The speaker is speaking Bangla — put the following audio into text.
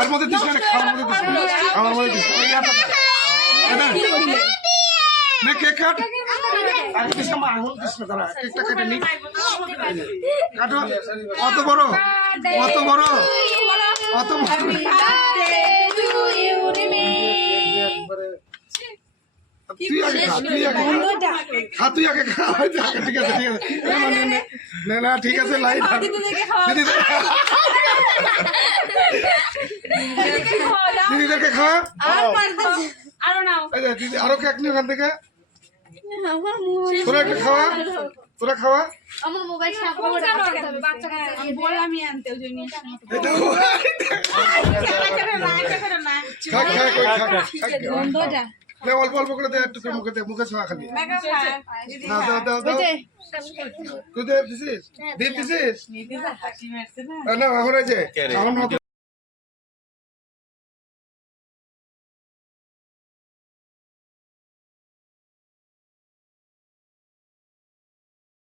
এর মধ্যে দিস না, খাওয়ার মধ্যে দিস না, খাওয়ার মধ্যে দিস না, কেক কাট। আগে দিস না, আঙুল দিস না, দাঁড়া কেকটা কেটে নি, কাটো। কত বড়, কত বড়, কত বড়। তুই আগে খা, তুই আগে খা, তুই আগে খা। ঠিক আছে, ঠিক আছে, না না ঠিক আছে, লাইট দিদিদেরকে খাওয়া। দিদি আরো কেক নিয়ে ওখান থেকে, তোরা একটু খাওয়া, তোরা খাওয়া। আমার মোবাইল অল্প অল্প করে দে, একটু করে মুখে দে, মুখে ছোঁয়া খালি। দাও দাও দাও দাও, তুই দে দিছিস, দীপ দিছিস না এখন? এই যে